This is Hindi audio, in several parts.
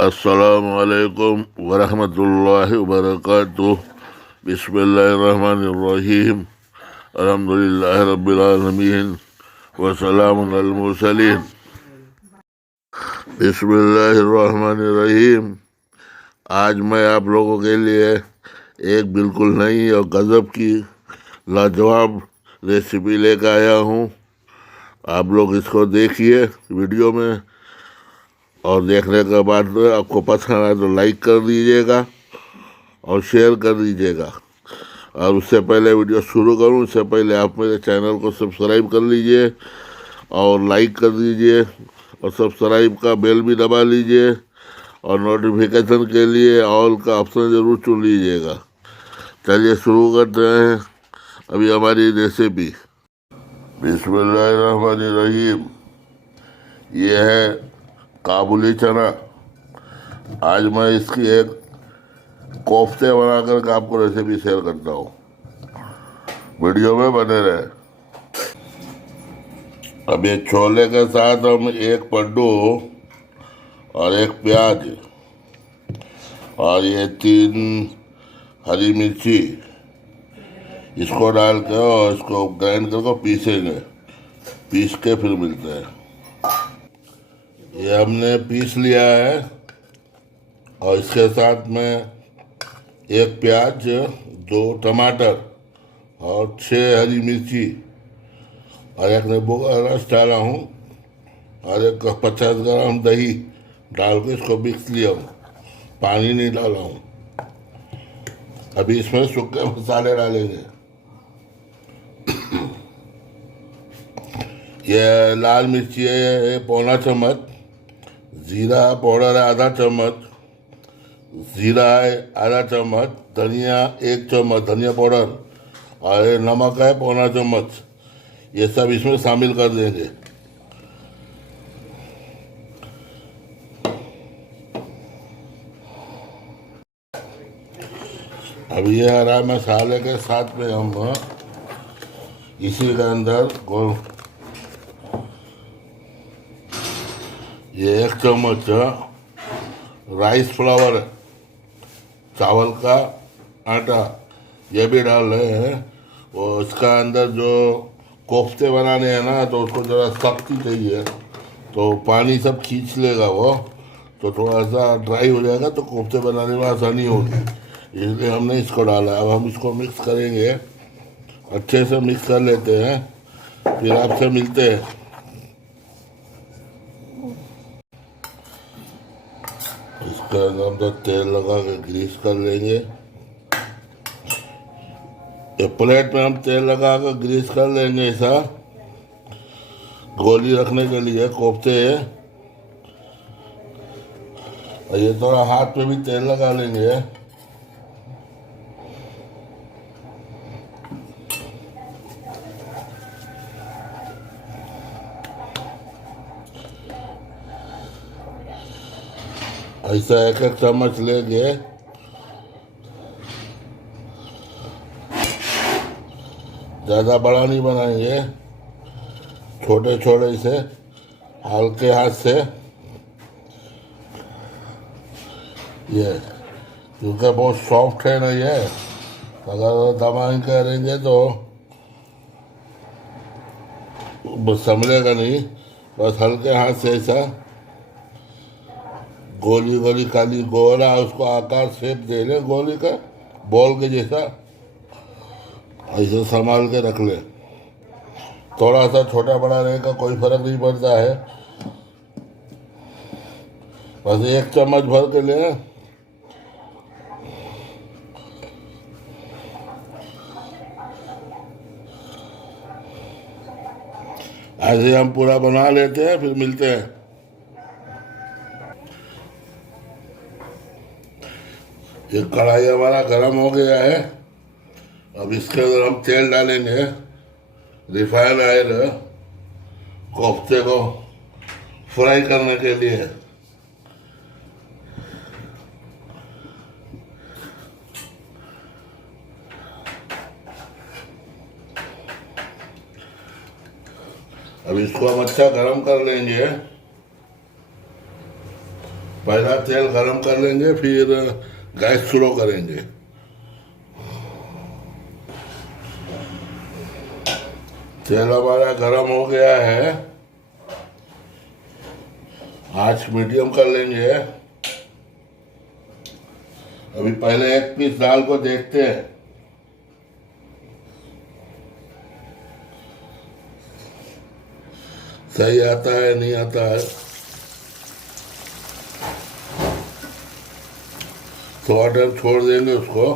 अस्सलामुअलैकुम वरहमतुल्लाहि वबरकातुह। बिस्मिल्लाहिर्रहमानिर्रहीम। अल्हम्दुलिल्लाहि रब्बिल आलमीन व सलामुन अलल मुरसलीन। बिस्मिल्लाहिर्रहमानिर्रहीम। आज मैं आप लोगों के लिए एक बिल्कुल नई और गज़ब की लाजवाब रेसिपी लेकर आया हूँ। आप लोग इसको देखिए वीडियो में, और देखने के बाद आपको पसंद आए तो लाइक कर दीजिएगा और शेयर कर दीजिएगा। और उससे पहले वीडियो शुरू करूं उससे पहले आप मेरे चैनल को सब्सक्राइब कर लीजिए और लाइक कर दीजिए, और सब्सक्राइब का बेल भी दबा लीजिए, और नोटिफिकेशन के लिए ऑल का ऑप्शन ज़रूर चुन लीजिएगा। चलिए शुरू करते हैं अभी हमारी रेसिपी। बिस्मिल्लाहिर्रहमानिर्रहीम। ये है काबुली चना। आज मैं इसकी एक कोफ्ते बनाकर के आपको रेसिपी शेयर करता हूँ, वीडियो में बने रहे। अब ये छोले के साथ हम एक पड्डू और एक प्याज और ये 3 हरी मिर्ची इसको डाल के और इसको ग्राइंड करके पीसेंगे। पीस के फिर मिलते हैं। ये हमने पीस लिया है, और इसके साथ में 1 प्याज, 2 टमाटर और 6 हरी मिर्ची और एक नींबू का रस डाला हूँ, और एक 50 ग्राम दही डाल के इसको मिक्स लिया हूँ। पानी नहीं डाला हूँ। अभी इसमें सूखे मसाले डालेंगे। ये लाल मिर्ची है 1 चम्मच, जीरा पाउडर है आधा चम्मच, जीरा है आधा चम्मच, धनिया 1 चम्मच धनिया पाउडर, और ये नमक है 1 चम्मच। ये सब इसमें शामिल कर देंगे। अब ये हरा मसाले के साथ में हम इसी के अंदर ये 1 चम्मच राइस फ्लावर, चावल का आटा, ये भी डाल रहे हैं। और इसका अंदर जो कोफ्ते बनाने हैं ना, तो उसको ज़रा सख्ती चाहिए, तो पानी सब खींच लेगा वो, तो थोड़ा सा ड्राई हो जाएगा, तो कोफ्ते बनाने में आसानी होगी। इसलिए हमने इसको डाला। अब हम इसको मिक्स करेंगे, अच्छे से मिक्स कर लेते हैं, फिर आपसे मिलते हैं। इसके अंदर हम तो तेल लगा के ग्रीस कर लेंगे। एक प्लेट में हम तेल लगा कर ग्रीस कर लेंगे, ऐसा गोली रखने के लिए कोफ्ते है। और ये थोड़ा हाथ पे भी तेल लगा लेंगे। ऐसा 1-1 चम्मच लेंगे। ज़्यादा बड़ा नहीं बनाएंगे, छोटे छोटे से हल्के हाथ से। ये क्योंकि बहुत सॉफ्ट है ना, ये अगर दबाएं करेंगे तो बस संभलेगा नहीं। बस हल्के हाथ से ऐसा गोली गोली खाली गोला उसको आकार शेप दे ले, गोली का बॉल के जैसा, ऐसे संभाल के रख ले। थोड़ा सा छोटा बड़ा रहेगा कोई फर्क नहीं पड़ता है। बस 1 चम्मच भर के ले। ऐसे हम पूरा बना लेते हैं, फिर मिलते हैं। ये कढ़ाई हमारा गर्म हो गया है। अब इसके अंदर हम तेल डालेंगे, रिफाइंड ऑयल, कोफ्ते को फ्राई करने के लिए। अब इसको हम अच्छा गर्म कर लेंगे। पहला तेल गरम कर लेंगे, फिर गैस स्लो करेंगे। तेल हमारा गरम हो गया है, आंच मीडियम कर लेंगे। अभी पहले एक पीस दाल को देखते हैं। सही आता है नहीं आता है। थोड़ा टाइम छोड़ देंगे उसको।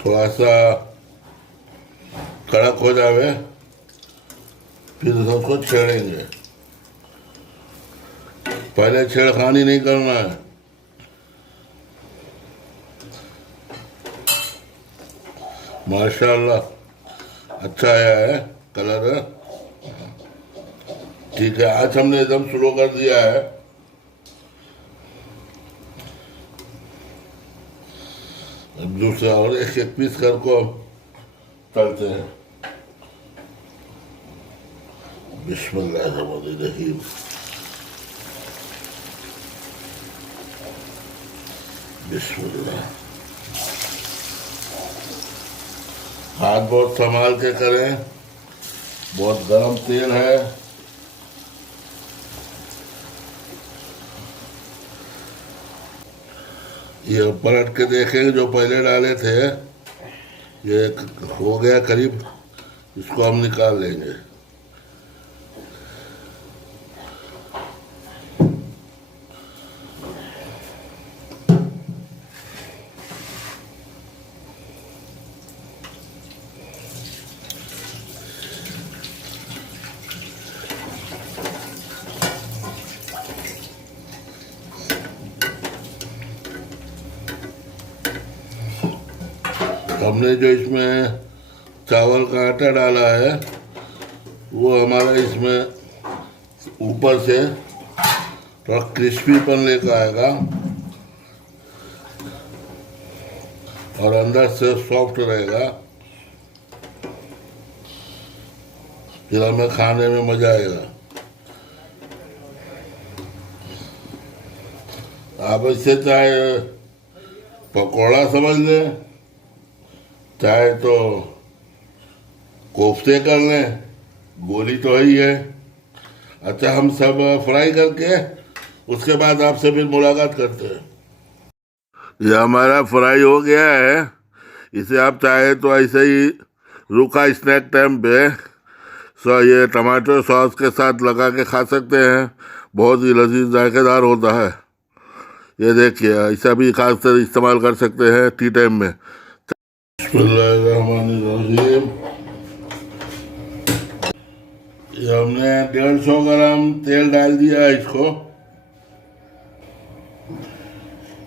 थोड़ा सा कड़क हो जावे, फिर उसको छेड़ेंगे। पहले छेड़खानी नहीं करना है। माशाल्लाह अच्छा आया है कलर। ठीक है, आज हमने एकदम स्लो कर दिया है। दूसरा और एक एक पीस कर को तलते हैं। बिस्मिल्लाहिर्रहमानिर्रहीम। बिस्मिल्लाह। हाथ बहुत संभाल के करें, बहुत गरम तेल है। ये पलट के देखेंगे, जो पहले डाले थे ये हो गया करीब, इसको हम निकाल लेंगे। हमने जो इसमें चावल का आटा डाला है वो हमारा इसमें ऊपर से थोड़ा क्रिस्पीपन लेकर आएगा और अंदर से सॉफ्ट रहेगा। फिर हमें खाने में मजा आएगा। आप इससे चाहे पकौड़ा समझ लें, चाहे तो कोफ्ते कर लें, गोली तो ही है। अच्छा, हम सब फ्राई करके उसके बाद आपसे फिर मुलाकात करते हैं। ये हमारा फ्राई हो गया है। इसे आप चाहे तो ऐसे ही रूखा स्नैक टाइम पे ये टमाटो सॉस के साथ लगा के खा सकते हैं। बहुत ही लजीज जायकेदार होता है। ये देखिए, ऐसा भी खास तरह इस्तेमाल कर सकते हैं टी टाइम में। बिस्मिल्लाहिर्रहमानिर्रहीम। ये हमने 150 ग्राम तेल डाल दिया है इसको।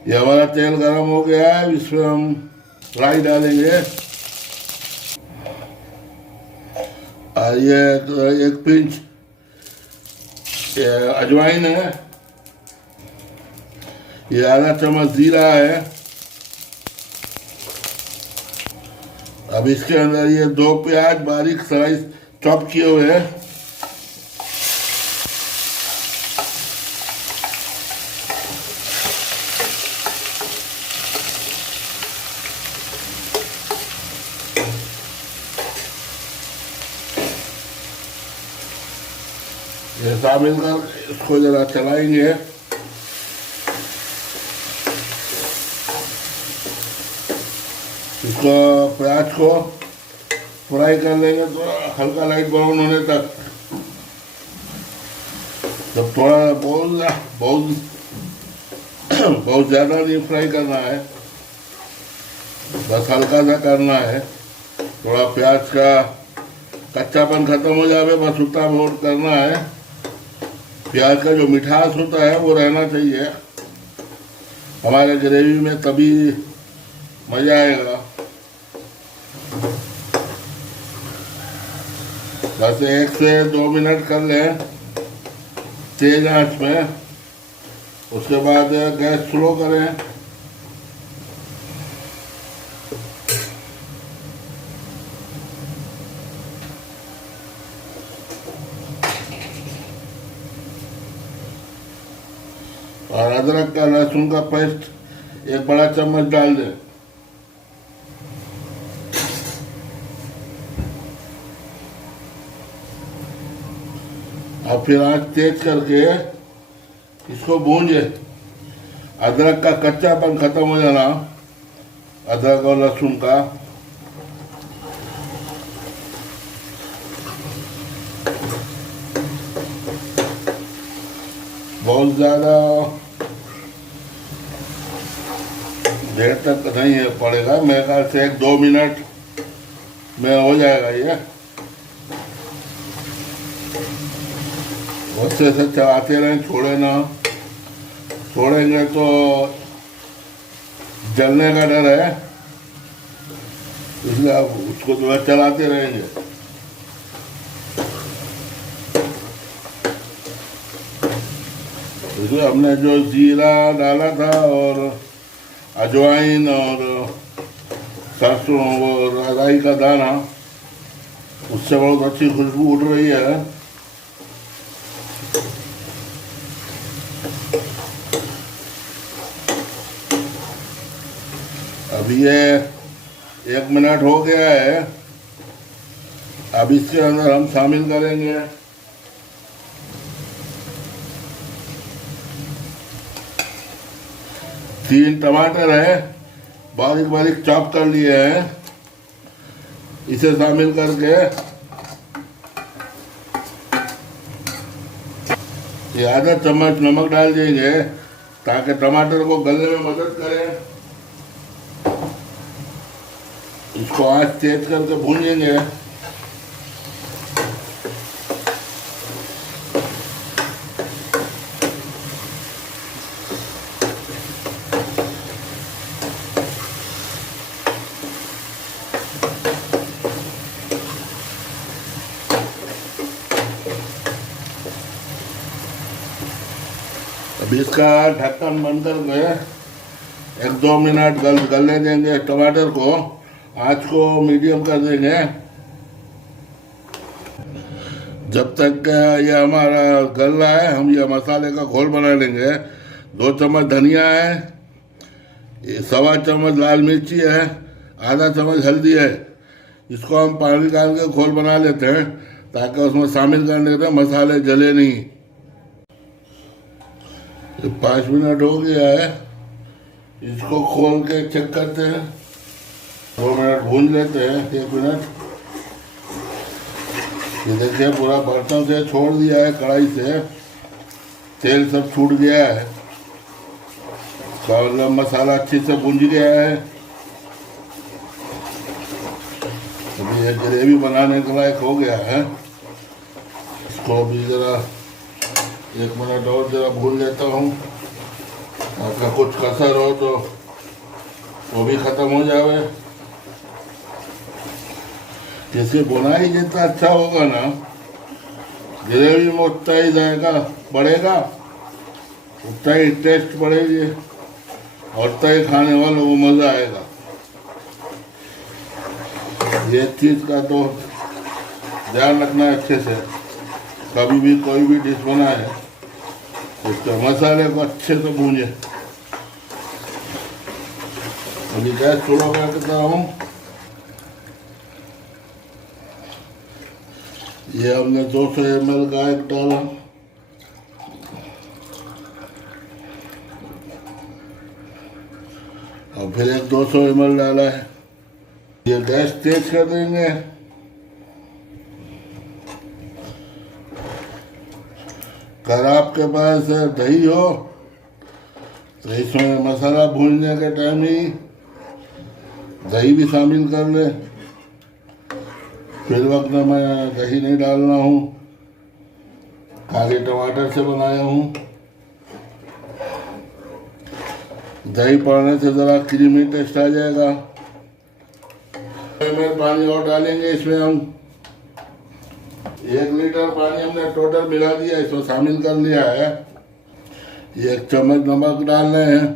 ये हमारा तेल गरम हो गया है, इसमें हम फ्राई डालेंगे। और ये एक पिंच अजवाइन है, ये आधा चम्मच जीरा है। अब इसके अंदर ये 2 प्याज बारीक स्लाइस चॉप किए हुए हैं। ये शामिल कर इसको जरा चलाएंगे। इसको प्याज को फ्राई कर लेंगे थोड़ा हल्का लाइट ब्राउन होने तक। जब थोड़ा बहुत बहुत ज़्यादा नहीं फ्राई करना है, बस हल्का सा करना है। थोड़ा प्याज का कच्चापन खत्म हो जाए, बस उतना बहुत करना है। प्याज का जो मिठास होता है वो रहना चाहिए हमारे ग्रेवी में, तभी मज़ा आएगा। बस 1 से 2 मिनट कर लें तेज आंच में। उसके बाद गैस स्लो करें। और अदरक का लहसुन का पेस्ट 1 बड़ा चम्मच डाल दें। और फिर आंच तेज करके इसको भूंजे। अदरक का कच्चापन खत्म हो जाना, अदरक और लहसुन का। बहुत ज़्यादा देर तक नहीं है पड़ेगा, मेरे ख्याल से 1-2 मिनट में हो जाएगा ये। अच्छे से चलाते रहें, छोड़े ना, छोड़ेंगे तो जलने का डर है, इसलिए आप उसको थोड़ा चलाते रहेंगे। इसमें हमने जो जीरा डाला था और अजवाइन और सरसों और राई का दाना, उससे बहुत अच्छी खुशबू उठ रही है। अब ये 1 मिनट हो गया है। अब इसके अंदर हम शामिल करेंगे 3 टमाटर है, बारीक बारीक चॉप कर लिए हैं। इसे शामिल करके ये आधा चम्मच नमक डाल देंगे ताकि टमाटर को गलने में मदद करे। इसको आंच तेज करके भूनेंगे। अब इसका ढक्कन बंद करके 1-2 मिनट गलने देंगे टमाटर को। आँच को मीडियम कर देंगे जब तक ये हमारा गल रहा है। हम ये मसाले का घोल बना लेंगे। 2 चम्मच धनिया है, 1.25 चम्मच लाल मिर्ची है, आधा चम्मच हल्दी है। इसको हम पानी डाल के घोल बना लेते हैं ताकि उसमें शामिल करने के मसाले जले नहीं। 5 मिनट हो गया है, इसको खोल के चेक करते हैं। 2 मिनट भून लेते हैं, 1 मिनट। ये देखिए पूरा बर्तन से छोड़ दिया है, कढ़ाई से तेल सब छूट गया है। तो मसाला अच्छे से भून गया है। अभी ये ग्रेवी बनाने के लायक हो गया है। इसको भी ज़रा 1 मिनट और ज़रा भून लेता हूँ ताकि कुछ कसर हो तो वो भी ख़त्म हो जाए। जैसे बुनाई जितना अच्छा होगा ना, ग्रेवी में उतना ही जाएगा बढ़ेगा, उतना ही टेस्ट बढ़ेगी और उतना ही खाने वालों को मज़ा आएगा। ये चीज़ का तो ध्यान रखना है अच्छे से। कभी भी कोई भी डिश बनाए उसके मसाले को अच्छे से भूंजे। अभी गैस थोड़ा करता हूँ। ये हमने 200 ml का एक डाला। और फिर एक 200 ml डाला है। ये गैस तेज कर देंगे। अगर आपके पास दही हो तो इसमें मसाला भूनने के टाइम ही दही भी शामिल कर ले। फिर वक्त में मैं दही नहीं डालना हूँ, खाली टमाटर से बनाया हूँ। दही पड़ने से ज़रा क्रीमी टेस्ट आ जाएगा। पानी और डालेंगे इसमें हम। 1 लीटर पानी हमने टोटल मिला दिया, इसमें शामिल कर लिया है। 1 चम्मच नमक डाल रहे हैं।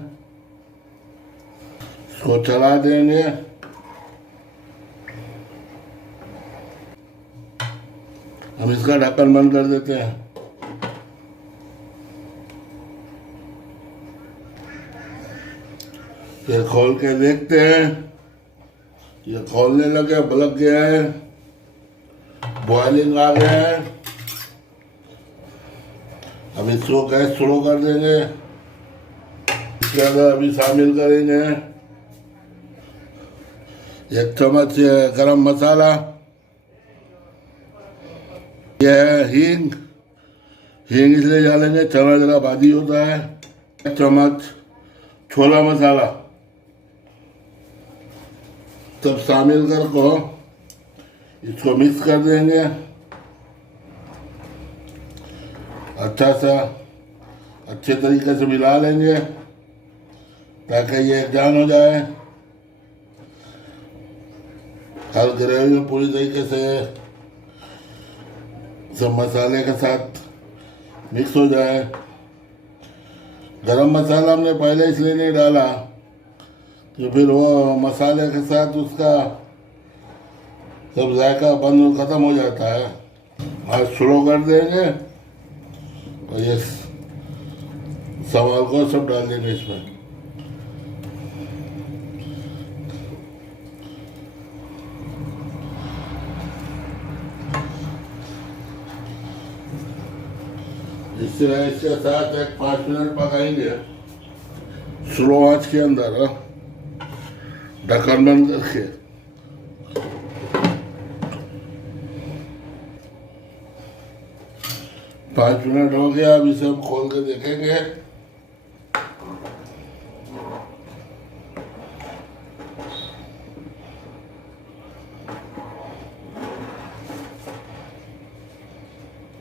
इसको चला देंगे। हम इसका ढक्कन बंद कर देते हैं। इसे खोल के देखते हैं। ये खोलने लगे, बलक गया है, बॉइलिंग आ गया है। अब इसको गैस शुरू कर देंगे। इसके अंदर अभी शामिल करेंगे 1 चम्मच गरम मसाला, यह है हींग। हींग इसलिए डालेंगे, चना जरा भाजी होता है। 1 चम्मच छोला मसाला, सब शामिल कर को इसको मिक्स कर देंगे अच्छा सा, अच्छे तरीके से मिला लेंगे ताकि ये एकजान हो जाए। हर ग्रेवी में पूरी तरीके से सब मसाले के साथ मिक्स हो जाए। गरम मसाला हमने पहले इसलिए नहीं डाला तो फिर वो मसाले के साथ उसका सब जायका बंद खत्म हो जाता है। आज शुरू कर देंगे और ये सवाल को सब डाल देंगे इसमें। इसके साथ 5 मिनट पकाएंगे स्लो आंच के अंदर, ढक्कन बंद करके। 5 मिनट हो गया, अब इसे हम खोल के देखेंगे।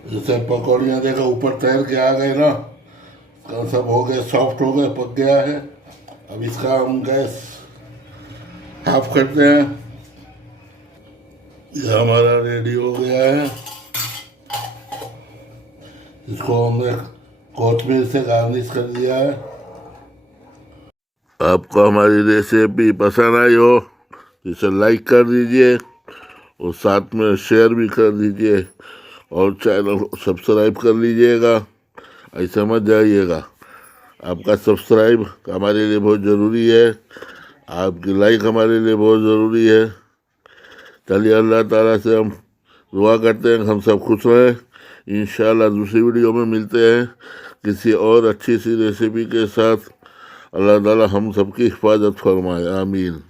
जैसे पकौड़ियाँ देखो ऊपर तैर के आ गए ना, सब हो गए, सॉफ्ट हो गए, पक गया है। अब इसका हम गैस ऑफ करते हैं। ये हमारा रेडी हो गया है। इसको हमने कोथिंबीर से गार्निश कर दिया है। आपको हमारी रेसिपी पसंद आई हो इसे लाइक कर दीजिए और साथ में शेयर भी कर दीजिए और चैनल को सब्सक्राइब कर लीजिएगा। ऐसा मत जाइएगा, आपका सब्सक्राइब हमारे लिए बहुत ज़रूरी है, आपकी लाइक हमारे लिए बहुत ज़रूरी है। चलिए अल्लाह ताला से हम दुआ करते हैं कि हम सब खुश रहें। इंशाल्लाह दूसरी वीडियो में मिलते हैं किसी और अच्छी सी रेसिपी के साथ। अल्लाह ताला हम सबकी हिफाजत फरमाए, आमीन।